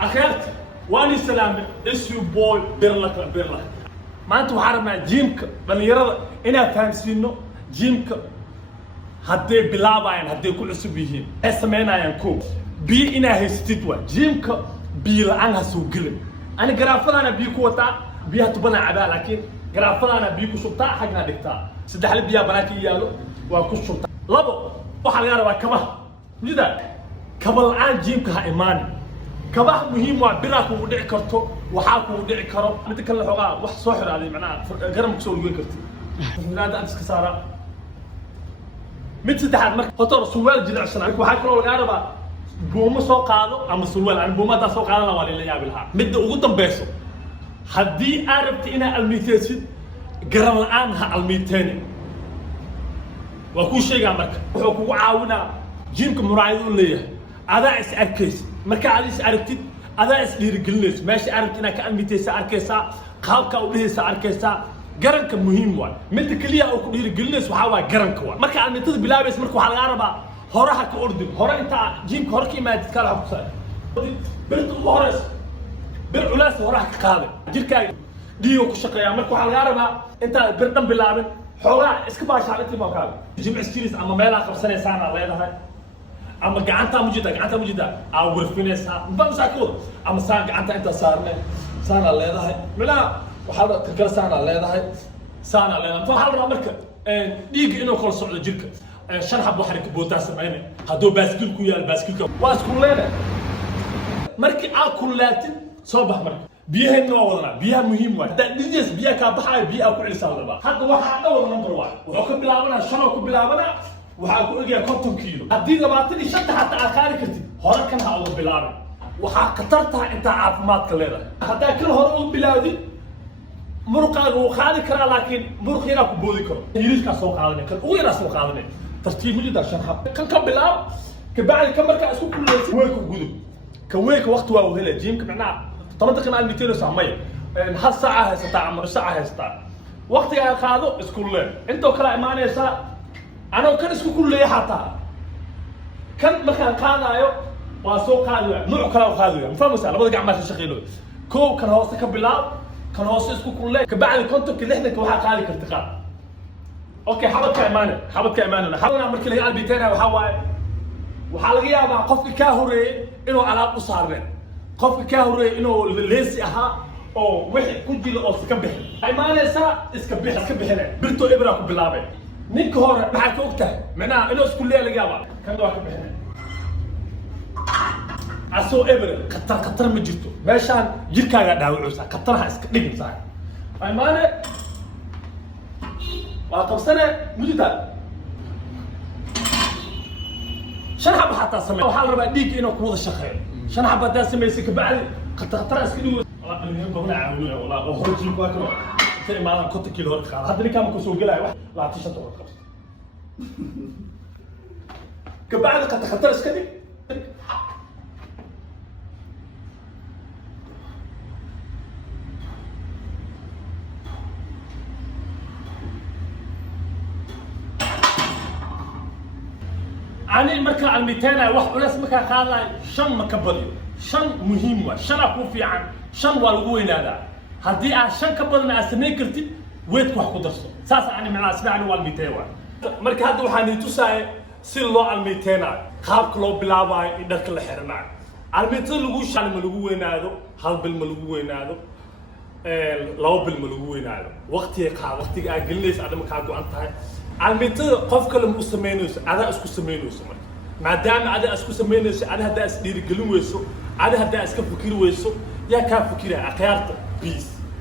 أخيرت وأنا سلام اسيو بول بيرلك ما أنتوا حرمنا جيمك بل يرى إنا فهم سينو جيمك هدي بلابين هدي كل سبيهين اسمعنا ينكو بي إنا هستيتوا جيمك بي عنها سوقلم أنا جرافنا أنا بيكو وتا بيها تبنى عباء لكن جرافنا أنا بيكو شرطة حقنا دكتور سدح لي بيها بناك يالو وأكو شرطة لبو وحال يارا كبه جدا كبل عن جيمك هايماني كبه مهم وبراك ودع كرتو وحاك ودع كرو متى كل حقا wax soo xiraaday macnaha garam ku soo lugeyn karti naada aad iska saara mid saddexaad marka hotor suwaal jilicsan waxa kale oo laga rabaa buumo soo qaado ama suwaal aan buumada soo qaadana waa la yaab lahaa mid ugu dambayso hadii aad rabto inaad almiitaysid garan la'aan ha almiitayni waa ku sheegaa marka wuxuu kugu caawinaa jiimka muraayad u leeyahay adaa is arkaysid marka aad is aragtid adaa is dhiirigelinaysid meesha aragtid inaad ka almiitaysa arkaysaa qaabka u dhehaysa arkaysaa garanka muhiim waa mid kaliya oo ku dhiirigelinaysa waxa waa garanka waa marka almiitada bilaabaysa marka waxa laga rabaa horaha ka ordin hore inta jiimka hore ka imaadid kala xubsay birta ugu horeysa bir culays horaha ka qaaday jirkaaga dhiigo ku shaqeeyaa marka waxa laga rabaa inta bir dhan bilaabin xogaa iska baashaacay ma kaaga jimicsigiis ama meelaha qabsanaysaana leedahay ama gacanta mujida aa warfinaysaa inta kooda ama saan gacanta inta saarnay saana leedahay meelaha waxa la kala saana leedahay waxa la marka dhiig inuu kala socdo jirka sharxab waxa ka boodaa sameeyay hadoo baaskil ku yaal baaskilka waa isku leedahay markii aad kulaatin soo bax marka biyaha waa wadana biyaha muhiim waa daddiis biyaha ka baxay biyaha ku celisaa wadaba hadda waxa dhawr number 1 wuxuu ka bilaabanaa shan oo ku bilaabanaa waxa ku ogaa 50 kiilo hadii 25 hatta aad qaadi kartid hore kan ha ugu bilaabay waxa khatarta inta caafimaadka leedahay hadaa kal hore u bilaawdi muruqaaga uu qaadi karaa laakiin muruqiina ku boodi karo yiriska soo qaadanay kan ugu yara soo qaadanay tartiib mujida shan hab kan ka bilaab ka bacdi kan marka isku kulleeyay way ku gudub ka way ka waqti waa u helay jiimka macnaa طبعا كان على 200 ساعه هل ساعه هستا عمر ساعه هستا وقت يا قادو اسكول انت كلا ايمانيسا انا كان اسكو كله حتى كان مكان قادايو وا سو قادو نوع كلا قادو فهم مثلا لبد جماعه شقيلو كو كان هوس كبلااب كان هوس اسكو كله كبعد كنت كلحدك waxa qaali karta qaad اوكي حبك ايماننا حاولنا markii laga albiitayna waxa laga yaabaa qofka ka horeeyay inuu alaab u saareen qofka ka horeeyay inuu leesi ahaa oo wixii ku jiro oo iska bixin imaanaysa iska bixin birto ibra ku bilaabay ninka hore waxa ka ogtahay macnaha inuu isku leeyahay yaaba kan waa ka bixin aso ibra qatar ma jirto meeshaan jirkaaga dhaawacaysa qatarha iska dhigin saar imaane waa qabsane mudida شنحب حتى سمي وحال ربع ديك إنه كوض الشخير شنحب حتى سمي سك بعد قطر أسكني والله اليوم بقول عاوني والله وخرج لي باكر زي ما أنا كنت كيلو رقم هذا اللي كان مكسوق له واحد لا تيشرت رقم كبعد قطر أسكني أنا مركز على 200 واحد ولا اسمك هذا شن مكبريو شن مهم شن أكون في عن شن والقوين هذا هدي شن كبرنا أسمي كرتي ويت واحد قدرته ساسا أنا مع أسمعني وال200 مركز هذا وحني تساي سيلو على 200 خاب كلو بلاواي إدك الحرمة على 200 لقوش على ملقوين هذا هل بالملقوين هذا لو بالملقوين هذا وقتي أجلس أنا مكانكو أنت علميته قف كلام أسمينوس هذا أسكو سمينوس ما دام هذا أسكو سمينوس هذا أسدير قلوم ويسو هذا أسكو فكير ويسو يا كان فكيرها أخيارته بيس